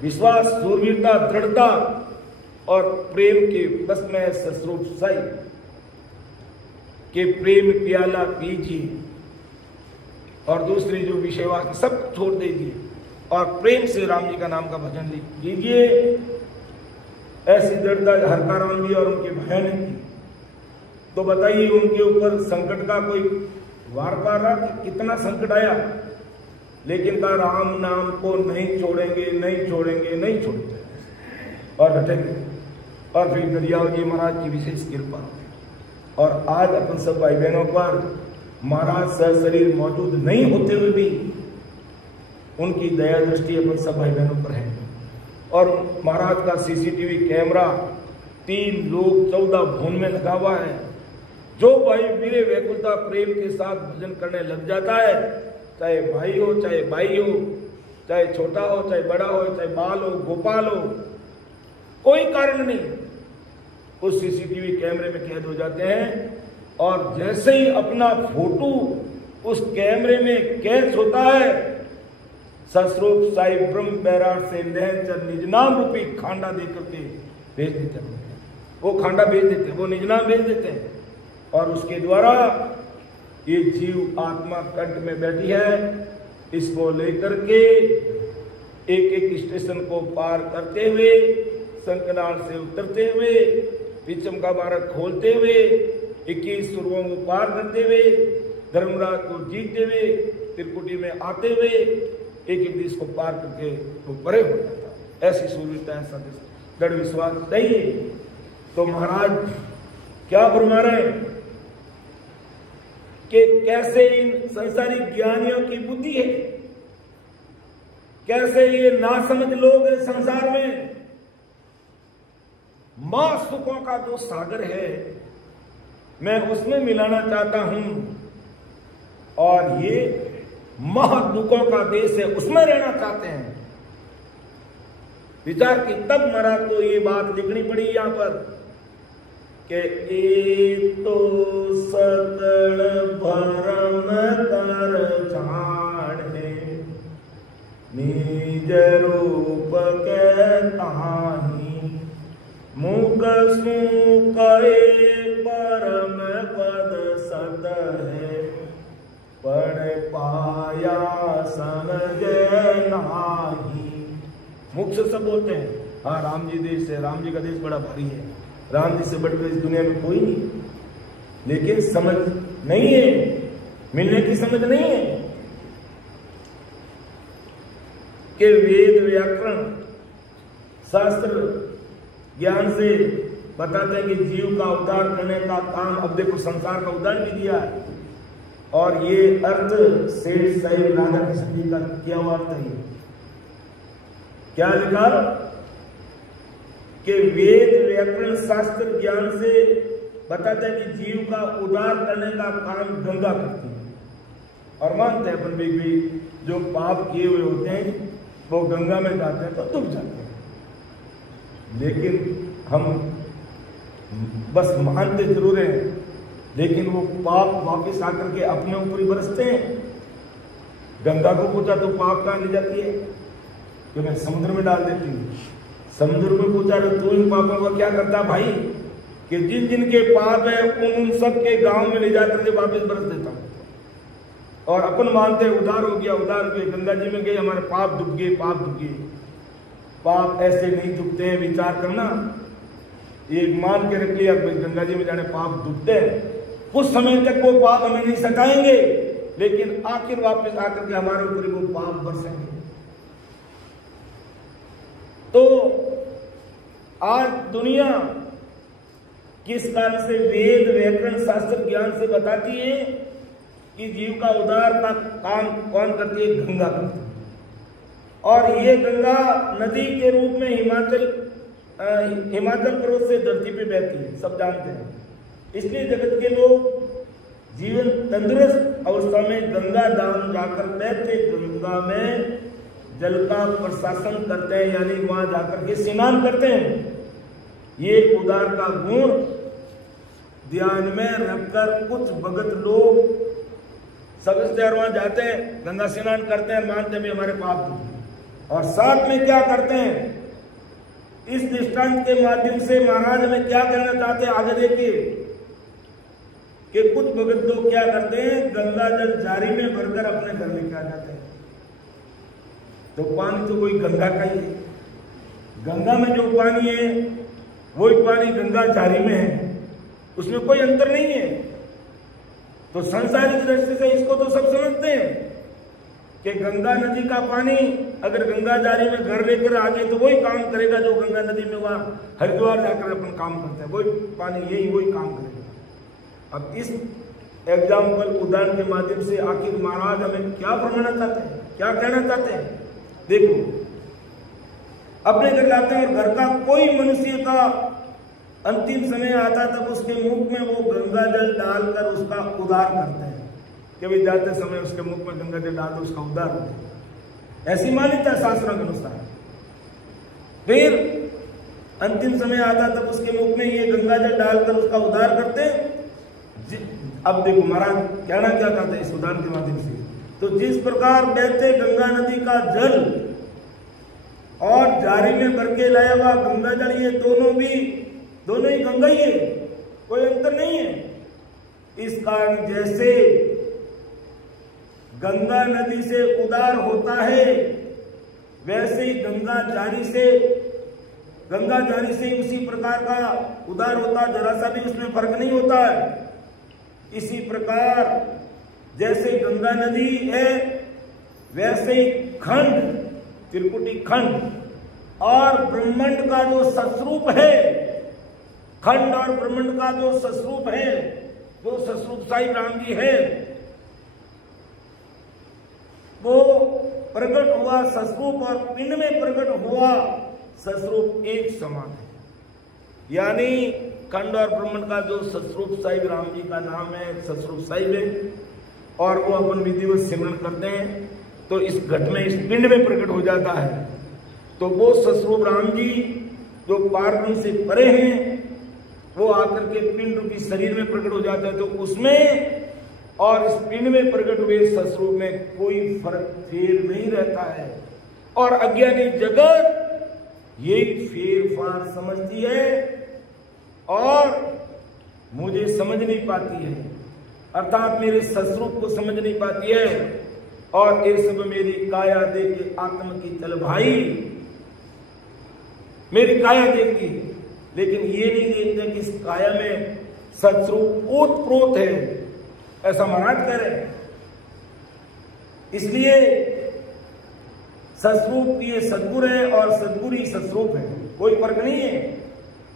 विश्वास, सूरवीरता, दृढ़ता और प्रेम के बस में ससरूप साई के प्रेम प्याला पीजिए और दूसरी जो विषयवाद सब छोड़ दीजिए और प्रेम से राम जी का नाम का भजन लीजिए। ऐसी दृढ़ता हरकाराम जी और उनके भाई ने की। तो बताइए उनके ऊपर संकट का कोई वार पार रहा कि कितना संकट आया, लेकिन कहा राम नाम को नहीं छोड़ेंगे, नहीं छोड़ेंगे, नहीं छोड़ेंगे और हटेंगे। और फिर दरियाव जी महाराज की विशेष कृपा और आज अपन सब भाई बहनों पर महाराज सशरीर मौजूद नहीं होते हुए भी उनकी दया दृष्टि अपन सब भाई बहनों पर है। और महाराज का सीसीटीवी कैमरा 3 लोग 14 भुवन में लगा हुआ है। जो भाई मेरे व्याकुलता प्रेम के साथ भजन करने लग जाता है, चाहे भाई हो, चाहे भाई हो, चाहे छोटा हो, चाहे बड़ा हो, चाहे बाल हो, गोपाल हो, कोई कारण नहीं, उस सीसीटीवी कैमरे में कैद हो जाते हैं। और जैसे ही अपना फोटो उस कैमरे में कैद होता है, ससरूप साई ब्रह्म बैराट से नहचर निजनाम रूपी खांडा देकर के भेज देते हैं। वो खांडा भेज देते हैं, वो निजनाम भेज देते हैं और उसके द्वारा ये जीव आत्मा कंठ में बैठी है, इसको लेकर के एक एक स्टेशन को पार करते हुए, शंकनाल से उतरते हुए, विचम का बारक खोलते हुए, 21 सुरवों को पार करते हुए, धर्मराज को जीतते हुए, त्रिकुटी में आते हुए एक एक देश को पार करके वो परे हो जाता। ऐसी सूरवीरता, ऐसा दृढ़ विश्वास चाहिए। तो महाराज क्या फरमा रहे हैं कि कैसे इन संसारिक ज्ञानियों की बुद्धि है, कैसे ये नासमझ लोग हैं संसार में। मां सुखों का जो सागर है मैं उसमें मिलाना चाहता हूं और ये महा दुखों का देश है उसमें रहना चाहते हैं। विचार की तब मरा तो ये बात लिखनी पड़ी यहां पर कि ए तो सकल भरम कर जाने निज रूप के ताही मुख सुकए परम पद सत है पढ़ पाया समझ नाही। मुख से सब बोलते हैं हाँ राम जी देश है, राम जी का देश बड़ा भारी है, राम जी से बढ़कर इस दुनिया में कोई नहीं, लेकिन समझ नहीं है, मिलने की समझ नहीं है। के वेद व्याकरण शास्त्र ज्ञान से बताते हैं कि जीव का उद्धार करने का काम, अब देखो संसार का उद्धार भी दिया है। और ये अर्थ सेठ साहिब राधा कृष्ण जी का क्या हुआ अर्थ है, क्या लिखा कि वेद व्याकरण शास्त्र ज्ञान से बताते हैं कि जीव का उद्धार करने का काम गंगा करती है। और मानते हैं अपन भी जो पाप किए हुए होते हैं वो गंगा में जाते हैं तो डूब जाते हैं, लेकिन हम बस मानते जरूर हैं, लेकिन वो पाप वापस आकर के अपने ऊपर ही बरसते हैं। गंगा को पूछा तो पाप कहाँ ले जाती है, कि मैं समुद्र में डाल देती हूँ। समुद्र में पूछा तो तू इन पापों का क्या करता भाई, कि जिन जिन के पाप है उन सब के गांव में ले जाकर के वापस बरस देता हूँ। और अपन मानते हैं उधार हो गया, उधार हो गया, गंगा जी में गए, हमारे पाप डूब गए, पाप डूब गए। पाप ऐसे नहीं डूबते हैं, विचार करना, एक मान के रख लिया गंगा जी में जाने पाप डूबते हैं। कुछ समय तक वो पाप हमें नहीं सताएंगे, लेकिन आखिर वापस आकर के हमारे ऊपर वो पाप बरसेंगे। तो आज दुनिया किस कारण से वेद व्याकरण शास्त्र ज्ञान से बताती है कि जीव का उद्धार का काम कौन करती है, गंगा करती है। और ये गंगा नदी के रूप में हिमाचल पर्वत से धरती पे बहती है, सब जानते हैं। इसलिए जगत के लोग जीवन तंदुरुस्त अवस्था में गंगा धाम जाकर बैठे गंगा में जल का प्रशासन करते हैं, यानी वहां जाकर के स्नान करते हैं। ये उद्धार का गुण ध्यान में रखकर कुछ भगत लोग समझते वहां जाते हैं, गंगा स्नान करते हैं, मानते भी हमारे पाप। और साथ में क्या करते हैं, इस दृष्टांत के माध्यम से महाराज हमें क्या कहना चाहते हैं आगे देखिए, कि कुछ भगत लोग क्या करते हैं, गंगा जल जारी में भरकर अपने घर लेकर आ जाते हैं। तो पानी तो कोई गंगा का ही है, गंगा में जो पानी है वही पानी गंगा जारी में है, उसमें कोई अंतर नहीं है। तो संसारिक दृष्टि से इसको तो सब समझते हैं कि गंगा नदी का पानी अगर गंगा जारी में घर लेकर आ गए तो वही काम करेगा जो गंगा नदी में वहां हरिद्वार जाकर अपन काम करते हैं, वही पानी यही वही काम करेगा। अब इस एग्जाम्पल उदाहरण के माध्यम से आखिर महाराज हमें क्या फरमाना चाहते हैं, क्या कहना चाहते हैं। देखो, अपने घर लाते हैं और घर का कोई मनुष्य का अंतिम समय आता तब उसके मुख में वो गंगा जल डालकर उसका उद्धार करते हैं, कि भाई जाते समय उसके मुख में गंगा जल डाल दो उसका उद्धार होता है। ऐसी मान्यता है शास्त्रों के अनुसार। फिर अंतिम समय आता तब उसके मुख में ये गंगा जल डालकर उसका उद्धार करते हैं। अब देखो महाराज कहना क्या चाहते हैं इस उदाहरण के माध्यम से, तो जिस प्रकार बहते गंगा नदी का जल और जारी में भर के लाया हुआ गंगा जल, ये दोनों ही गंगा ही है, कोई अंतर नहीं है। इस कारण जैसे गंगा नदी से उद्धार होता है, वैसे ही गंगा जारी से उसी प्रकार का उद्धार होता, जरा सा भी उसमें फर्क नहीं होता है। इसी प्रकार जैसे गंगा नदी है, वैसे ही खंड, त्रिपुटी खंड और ब्रह्मांड का जो सस्वरूप है, खंड और ब्रह्मांड का जो सस्वरूप है, जो सस्वरूप साईं राम जी है, वो प्रकट हुआ सस्वरूप और पिंड में प्रकट हुआ सस्वरूप एक समान है। यानी खंड और ब्रह्मांड का जो सस्वरूप साहिब राम जी का नाम है, सस्वरूप साहिब है, और वो अपन विधिवत सिमरन करते हैं तो इस घट में, इस पिंड में प्रकट हो जाता है। तो वो सस्वरूप राम जी जो पारब्रह्म से परे हैं, वो आकर के पिंड रूपी शरीर में प्रकट हो जाता है। तो उसमें और इस पिंड में प्रकट हुए सस्वरूप में कोई फर्क फेर नहीं रहता है। और अज्ञानी जगत यही फेर फार समझती है और मुझे समझ नहीं पाती है, अर्थात मेरे सस्वरूप को समझ नहीं पाती है। और ये सब मेरी काया देख के आत्म की चल भाई, मेरी काया देखती, लेकिन ये नहीं देखते कि इस काया में सस्वरूप ओतप्रोत है, ऐसा महाराज कह रहे हैं। इसलिए सस्वरूप ये सद्गुरु है और सद्गुरु ही सस्वरूप है, कोई फर्क नहीं है।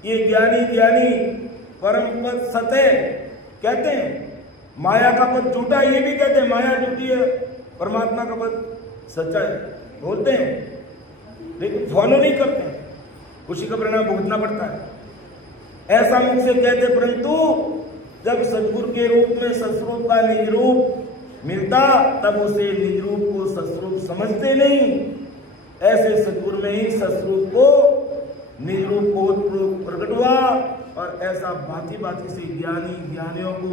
ये ज्ञानी ज्ञानी परम पद सत्य कहते हैं, माया का पद झूठा ये भी कहते हैं, माया झूठी है, परमात्मा का पद सच्चा है बोलते हैं, लेकिन फॉलो नहीं करते हैं, उसी का परिणाम भुगतना पड़ता है। ऐसा मुख से कहते, परंतु जब सद्गुरु के रूप में सस्वरूप का निज रूप मिलता तब उसे निज रूप को सस्वरूप समझते नहीं। ऐसे सद्गुरु में ही सस्वरूप को निज रूप को प्रकट हुआ और ऐसा भांति भांति से ज्ञानी ज्ञानियों को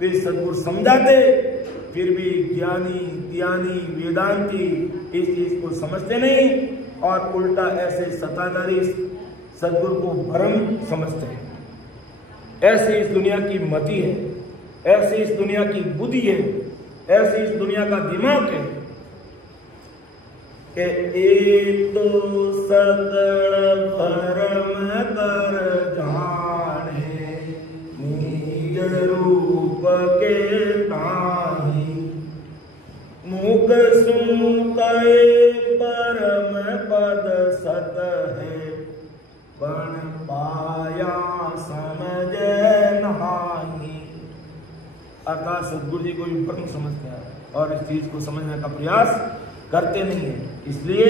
वे सद्गुरु समझाते, फिर भी ज्ञानी ज्ञानी वेदांती इस चीज को समझते नहीं और उल्टा ऐसे सत्ताधारी सद्गुरु को भ्रम समझते हैं। ऐसे इस दुनिया की मति है, ऐसे इस दुनिया की बुद्धि है, ऐसे इस दुनिया का दिमाग है कि एक तो सकल भरम कर जाने निज रूप के ताहि, मुख सुनते परम पद सत है, पण पाया समझ नहीं। अर्थात सद्गुरु जी को भी भ्रम समझते हैं और इस चीज को समझने का प्रयास करते नहीं है। इसलिए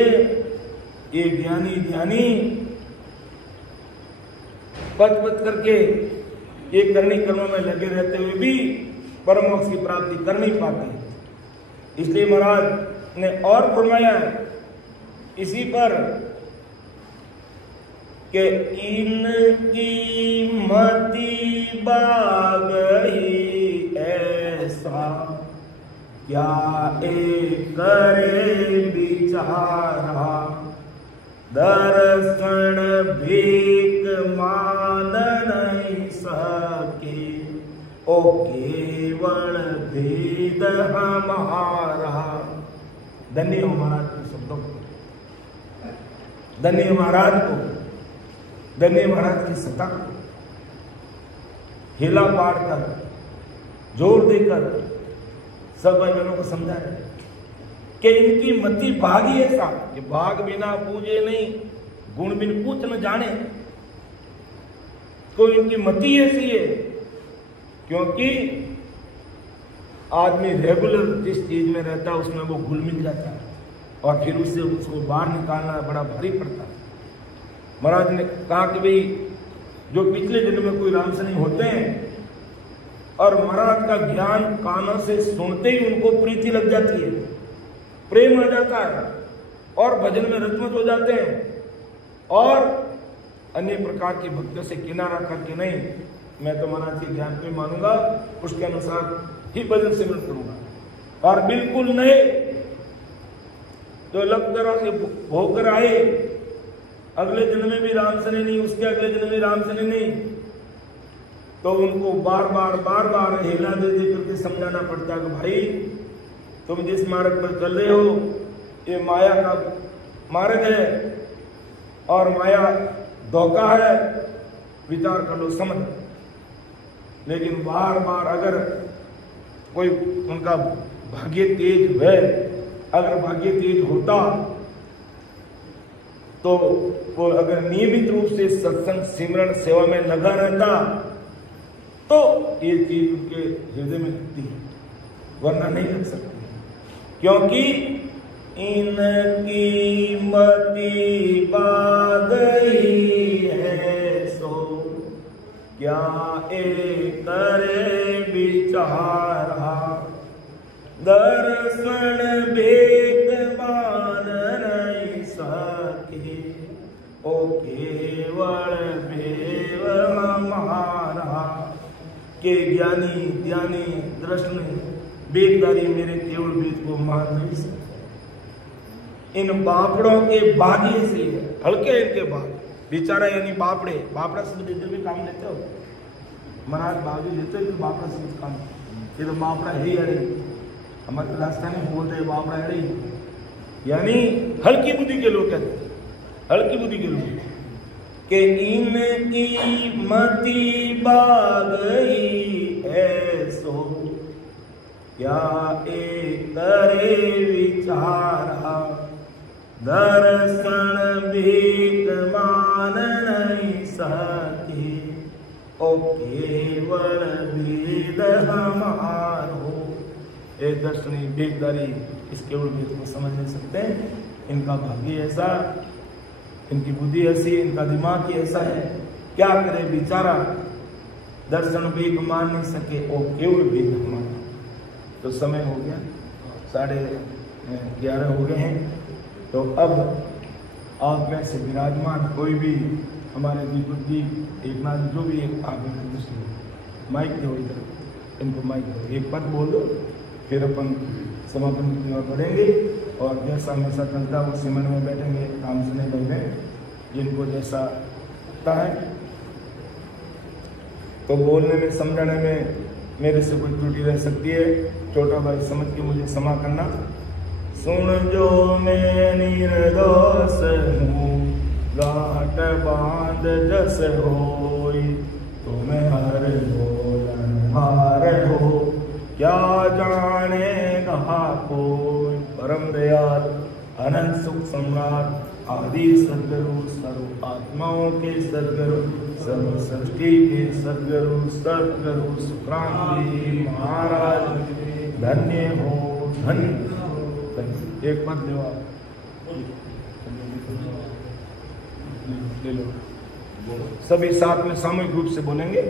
ये ज्ञानी ज्ञानी पद पद करके ये करनी कर्मों में लगे रहते हुए भी परम मोक्ष की प्राप्ति कर नहीं पाते। इसलिए महाराज ने और फरमाया इसी पर कि इनकी मति बाग ही ऐसा, क्या एक करे विचारा, दर्शन भीख मान नहीं सके, ओ केवल भेद हमारा। धन्य हो महाराज के शब्दों को, धन्य महाराज को, धन्य महाराज की सत्ता को हिला पाड़ कर जोर देकर सब भाई बहनों को समझा रहे कि इनकी मति भाग ही ऐसा कि भाग बिना पूजे नहीं, गुण बिन पूछ न जाने। तो इनकी मति ऐसी है क्योंकि आदमी रेगुलर जिस चीज में रहता है उसमें वो घुल मिल जाता है और फिर उससे उसको बाहर निकालना बड़ा भारी पड़ता है। महाराज ने कहा कि भाई जो पिछले जन्म में कोई राम से नहीं होते हैं और महाराज का ज्ञान कानों से सुनते ही उनको प्रीति लग जाती है, प्रेम आ जाता है और भजन में रतमत हो जाते हैं और अन्य प्रकार की भक्तियों से किनारा करके नहीं, मैं तो महाराज के ज्ञान को ही मानूंगा, उसके अनुसार ही भजन सिमरन करूंगा। और बिल्कुल नए जो लग तरह से होकर आए, अगले जन्म में भी राम सने नहीं, उसके अगले जन्म में राम सने नहीं, तो उनको बार बार हिला दे करके समझाना पड़ता है कि भाई तुम जिस मार्ग पर चल रहे हो ये माया का मार्ग है और माया धोखा है, विचार कर लो, समझ। लेकिन बार बार अगर कोई उनका भाग्य तेज है, अगर भाग्य तेज होता तो वो अगर नियमित रूप से सत्संग सिमरन सेवा में लगा रहता तो ये चीज उनके हृदय में लगती है, वरना नहीं लग सकती। क्योंकि इनकी मति बाग ही है सो, क्या एक करे विचारा, दर्शन भेद मान नहीं सके, ओ केवल भेद हमारा। के ज्ञानी ज्ञानी दृष्टि वेदधारी मेरे केवल वेद को मान नहीं सकते। इन बापड़ों के बागी से हल्के इनके बाग, बेचारा यानी बापड़े, बापड़ा शब्द भी काम लेते हो महाराज, बागी लेते हो तो बापड़ा शब्द काम, ये तो बापड़ा है अरे, हमारे राजस्थान में बोलते हैं बापड़ा अरे, यानी हल्की बुद्धि के लोग कहते हैं, हल्की बुद्धि के लोग कि इनकी मति बाग ही ऐसो, क्या एक करे विचारा, दर्शन भीख मान नहीं सकी, ओ केवल वेद हमारो। एक दर्शनी भीखदारी इस केवल वेद को समझ नहीं सकते। इनका भाग्य ऐसा, इनकी बुद्धि ऐसी, इनका दिमाग ही ऐसा है, क्या करे बेचारा, दर्शन भीख मान नहीं सके, ओ केवल वेद हमारा। तो समय हो गया, 11:30 हो गए हैं। तो अब आप में से विराजमान कोई भी हमारे बुद्धि एकनाथ जो भी एक आगे माइक दो, इधर इनको माइक दो, एक पद बोल दो, फिर अपन समापन की ओर बढ़ेंगे। और जैसा हमेशा चलता है उसी मन में बैठेंगे, काम से नहीं बैठे, जिनको जैसा लगता है। तो बोलने में समझाने में मेरे से कोई त्रुटि रह सकती है, छोटा भाई समझ के मुझे क्षमा करना। सुन जो मैं निर्दोष हूँ, गांठ बांध जस होई, तुम्हें हर बोलन हार हो, क्या जानेगा कोई। परम दयाल अनंत सुख सम्राट आदि सद्गुरु, सर्व आत्माओं के सद्गुरु, सर्व सृष्टि के सद्गुरु, सद्गुरु सुखराम महाराज धन्य हो, धन्य। एक पद लो आप, ले लो, सभी साथ में सामूहिक रूप से बोलेंगे।